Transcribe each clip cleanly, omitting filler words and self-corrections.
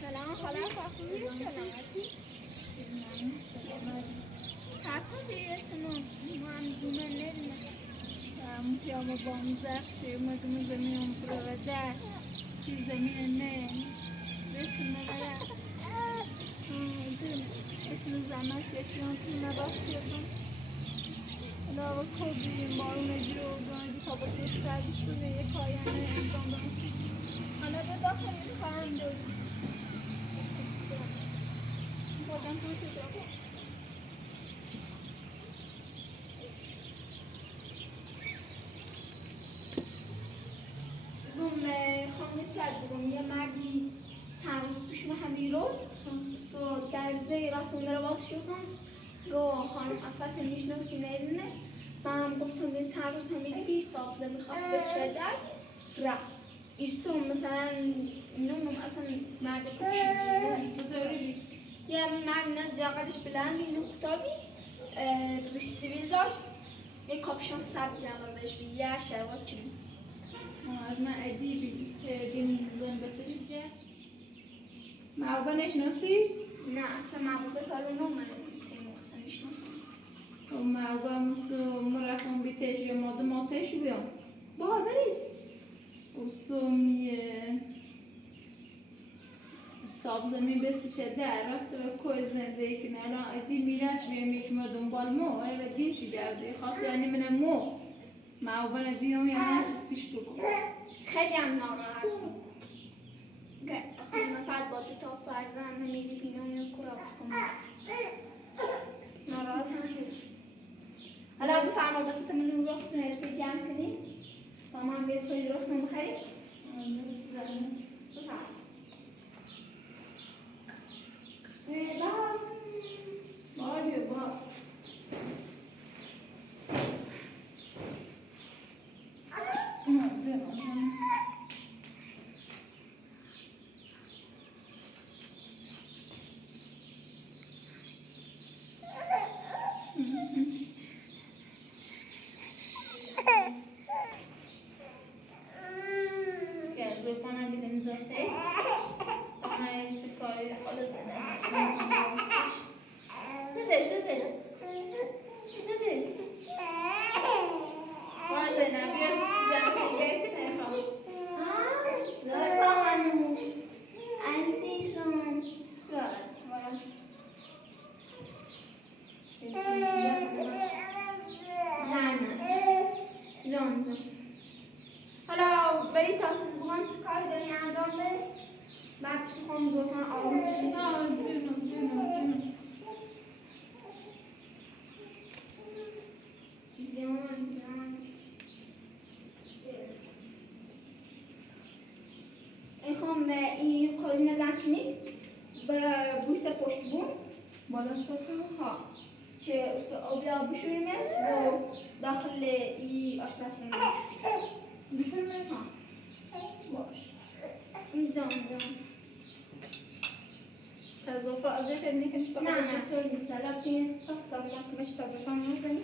سلام خاله خوبی سلامتی حکومتی اسمم من دومنه پیام بامزخ مگم زمینم پروده کی زمین نه اسم نگه اسم زمان ششم که نباشیدم لا کدی مارون جوگان دی تابت سرشونه یک پایانه انجام داشتی حالا به داخل کارم دارم بودم تو تو خانه چند بودم یه مردی چند روز پیش همین رو در زیر خونه رو باشیدم گاه خانم افت میشناسی نرینه من گفتم یه چند روز همین بی صاحب زمین خواست بشه در را ایشون مثلا نمیم اصلا مرد کشید چیزوری یه مرد نزد یاقدش بلند بینه کتابی ریستیویل داشت یه کاپشان سبزی هم برش بید یه شروات چی بید از من ادیبی دین زن بتری که معبا نشناسی؟ نه اصلا معبا بتارو نومه تیمو اصلا نشناسی و معبا مسو مرکم بیتش یا ماده ماتش بیام با بریز وسومیه صاحب زمین بسیشه در رفته و کوی زندگی کنه الان ادی میرش میشمه دنبال مو و دینشی جرده خاصی یعنی من مو معبا ندیم یا نه چیزیش بگو خیلی هم ناراحت خانم فقط با دو تا فرزند نمیدی بینم یا کرا گفتم ناراحت هم هست حالا بفرما بسیط من رو رفت نرسه گرم کنی تا من بیاد چایی درست نمیخری بفرما باریو با حالا برید تا سنبوغان کاری داری انجام بره بعد پیش خانم زوزان آروم خانم این قالی نزن کنی برای بویس پشت بون بالا سطح ها چه آبی بشوریمش و داخل ای آشپزخونه میشونه؟ ها باش اینجا اضافه از یک نیکنش نه نه طور نیست الان تین تا ما کمش تازه فهم نزنی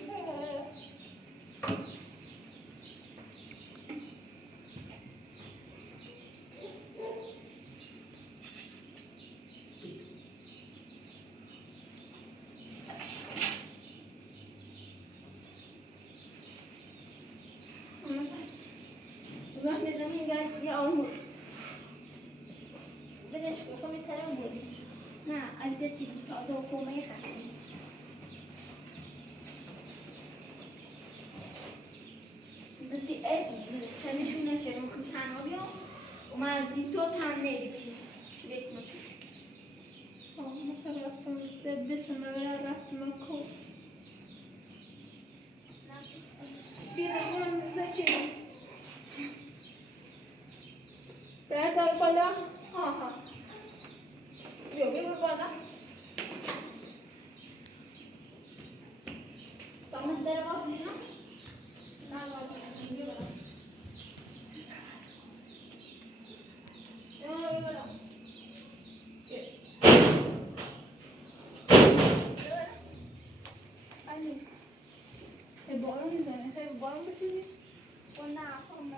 زحمه زمین گرد یه آمور بدش بخوام میترم بودیش نه عزیزی بود تازه و کومه خسته دستی تنشونه شده رو تنها بیام اومدی تو تن نیدی شده یک مچه مثلا رفتم بسم الله رفتم کو بیرون زچه بردار بالا ها ها بیا بیا بالا دامت در باز دینا نه بالا بیا بالا بیا بالا بارون میزنه خیلی بارون بشودی و نه هم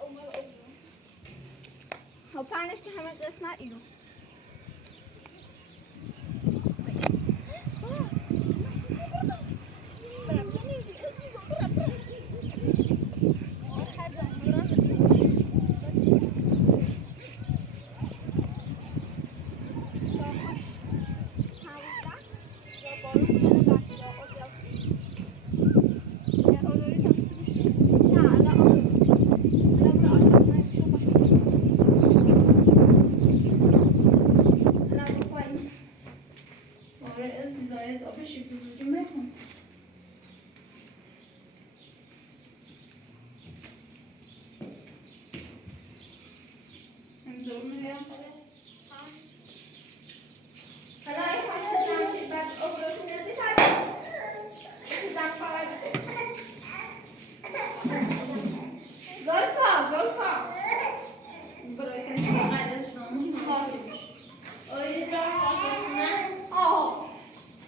عمر ها پنج که همه قسمت اینو آزاری تمسی بشونی نه الان الان برو آشپزخونه بشو خوش الان برو پایین آره عزیزان اضافه شکل زوجی میخون هم زور میگم حالا این خوش تمشید بعد اگرتون نزدی سر زن خواهد زلفا برای کنی فقط زمان آیه را آساسنا آه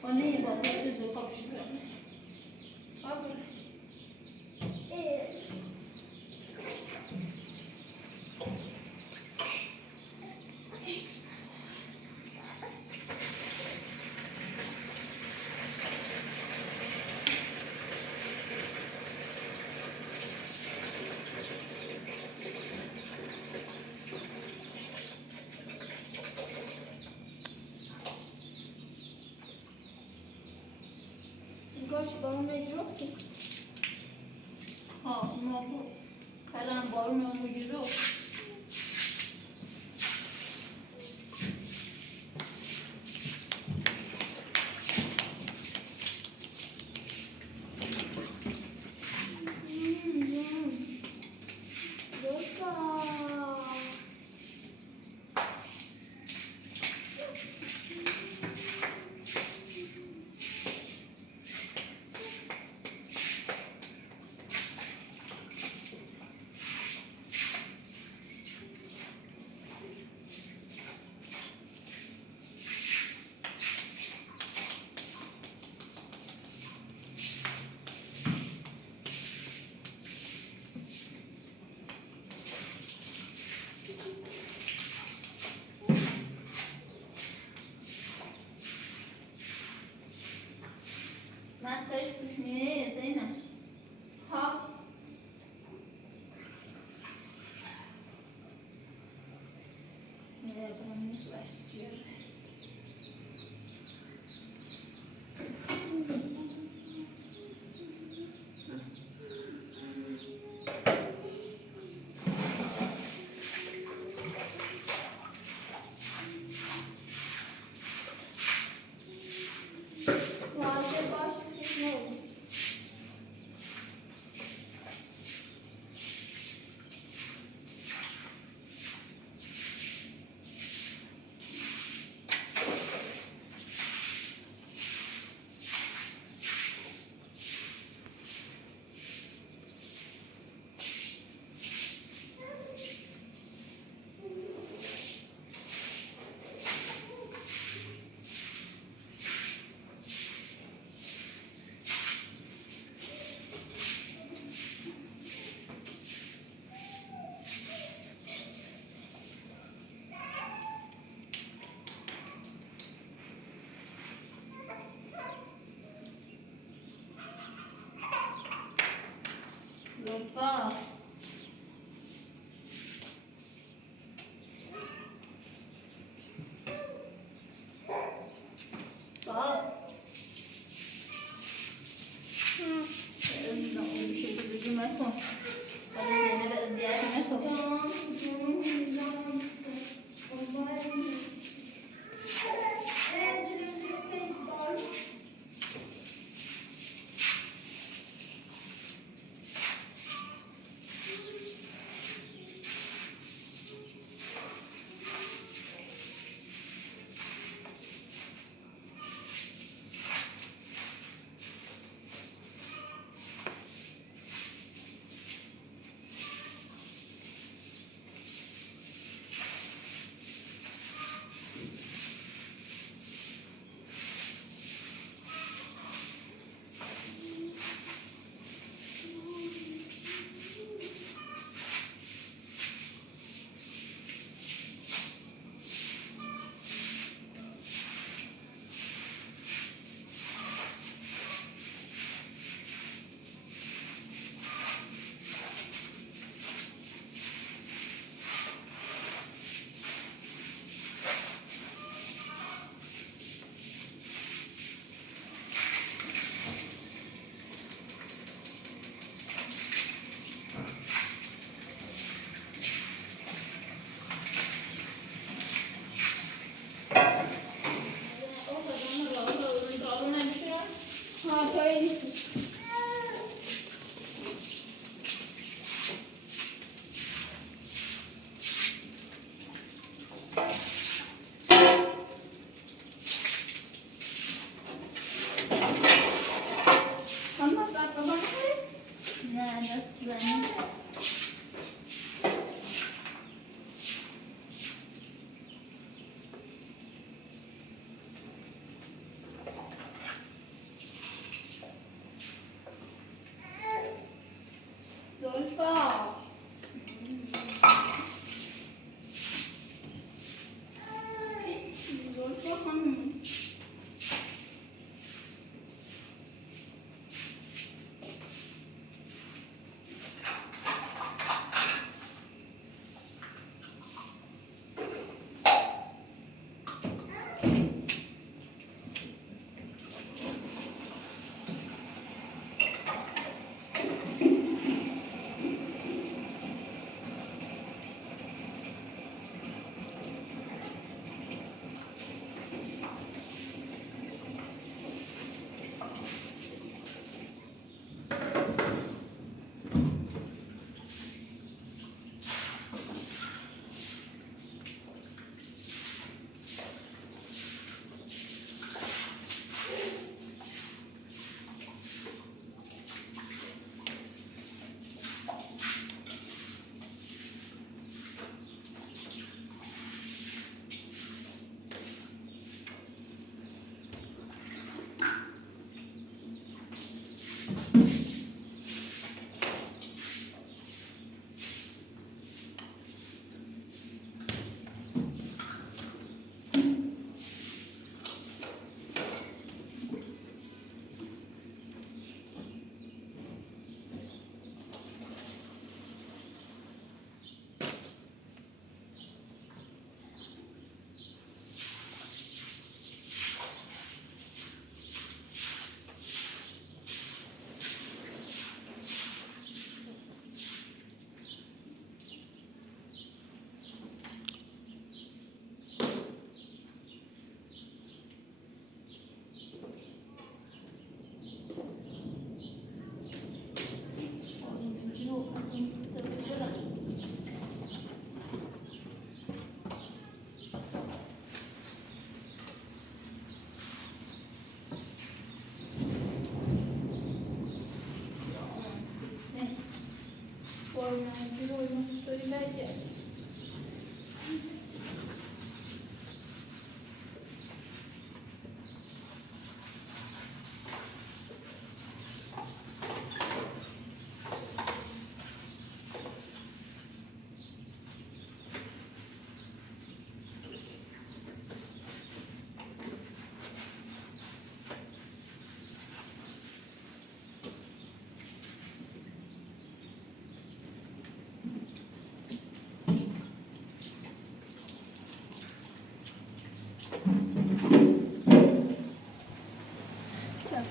و نه یه بابا اضافه بشونی گاش با اون جفتی ها ما کلام بارون و مجرو مساج بشمینه زینه ها میره برام نیش جیر واجه باش چیز نبود زلفا Bak. عزيزة أقول شيء بس جمعكم قال زينب زيادة نسوي हाँ तो ये नहीं हम ना साथ में बात करें لا نصلا زلفا زلفا خانم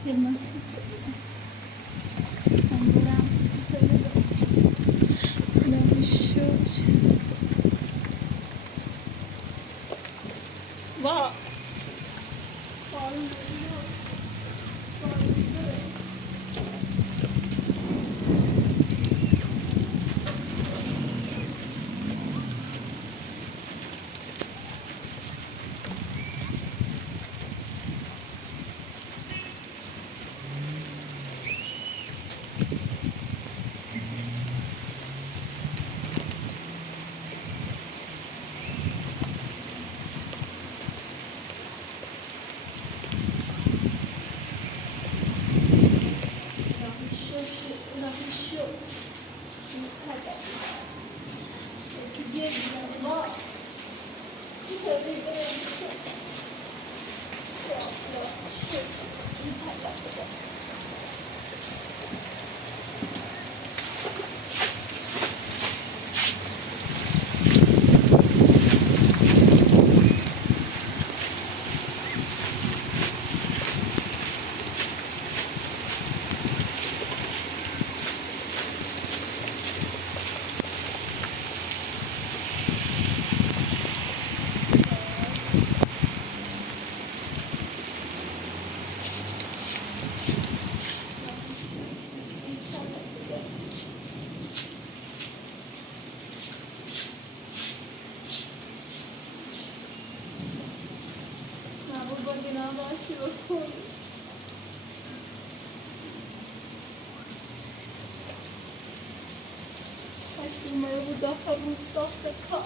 كلمة بس عندنا لا بالشوش بقى ما يوضح المستوصفة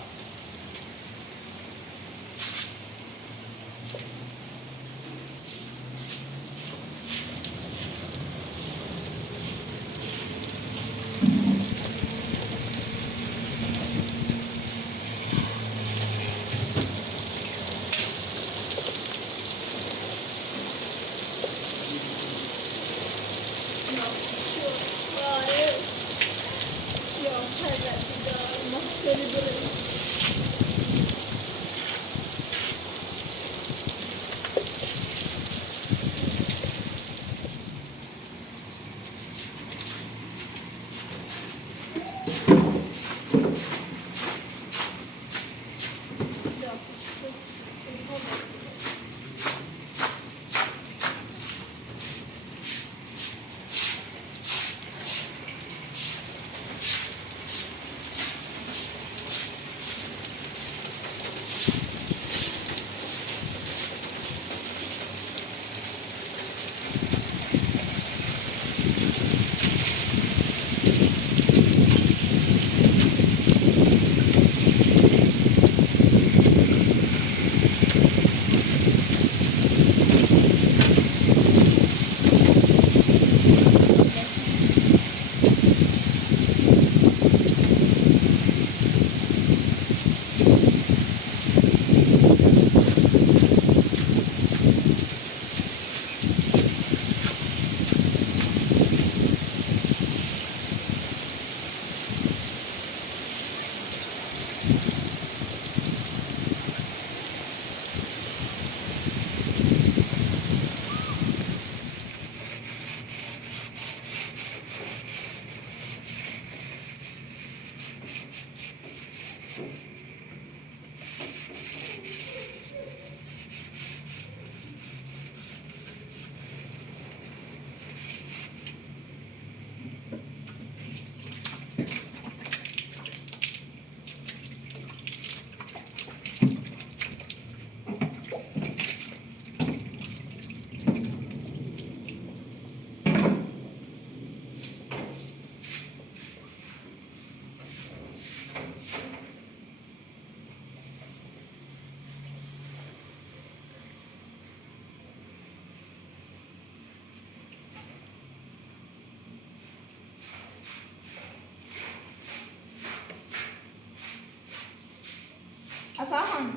افهم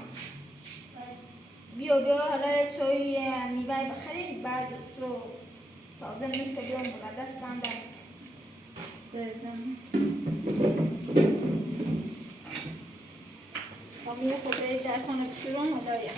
بیا حالا چای میوه بخرید بعد رو تازه مثل بیام بگه دستم در سردم خواهی خود در خانه بشورم و داریم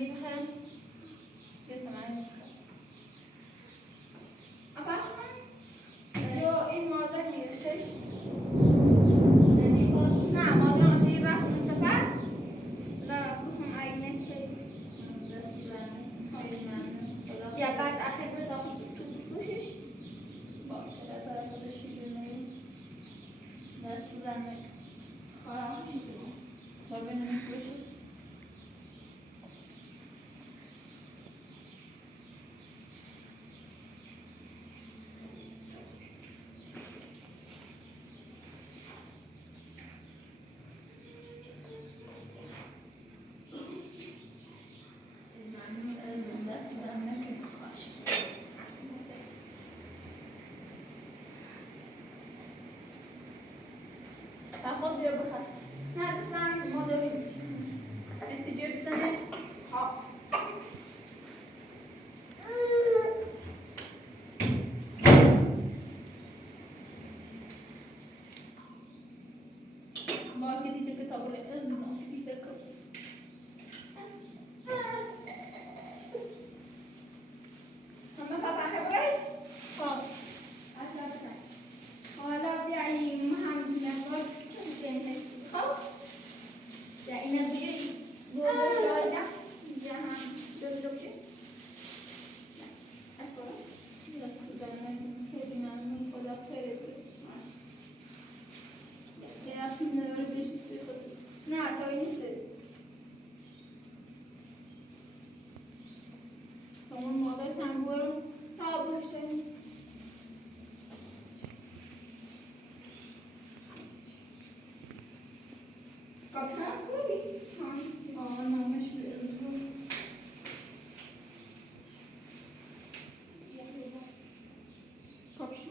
دي بخير بيتم عندي بخير أفهم جو این مادر میرسش يعني نه مادر از این رفت من سفر لا بهم عینه خیلی بس يعني هاي معنا یا بعد آخر به داخل تو بفروشش باشه لا تعرف الشيء اللي بس يعني خلاص ربنا نفرشه تاخذ يا بخت نه دستم مادر انت جبت ثاني ها ما كنتي تكتب ولا ازز كنتي تكتب هم فتح خبري صار أساسا حالا بیایی محمد نقل چند بینه خب يعني نبي بقول لا جهان دبلوجي أسطورة بس بدنا نفيد من خدا خير ماشي يا أخي من ربي بيصير نه توی نیست تمام موقع كان بقول ها بوش توی کپنا کوبی أنا مش بأسبوع کپشو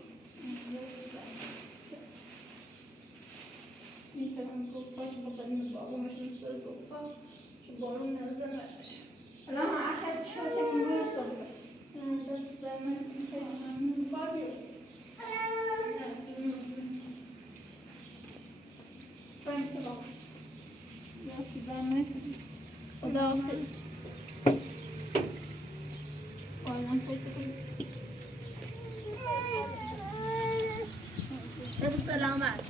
میتونم فوقش بقدم بابا مش لسه زوفا شو بقول نازل ماشي الان ما أخذت شو تاني بقول صبر بس لما من بابي فاهم سبعة بس لما خدا حافظ ولا السلامات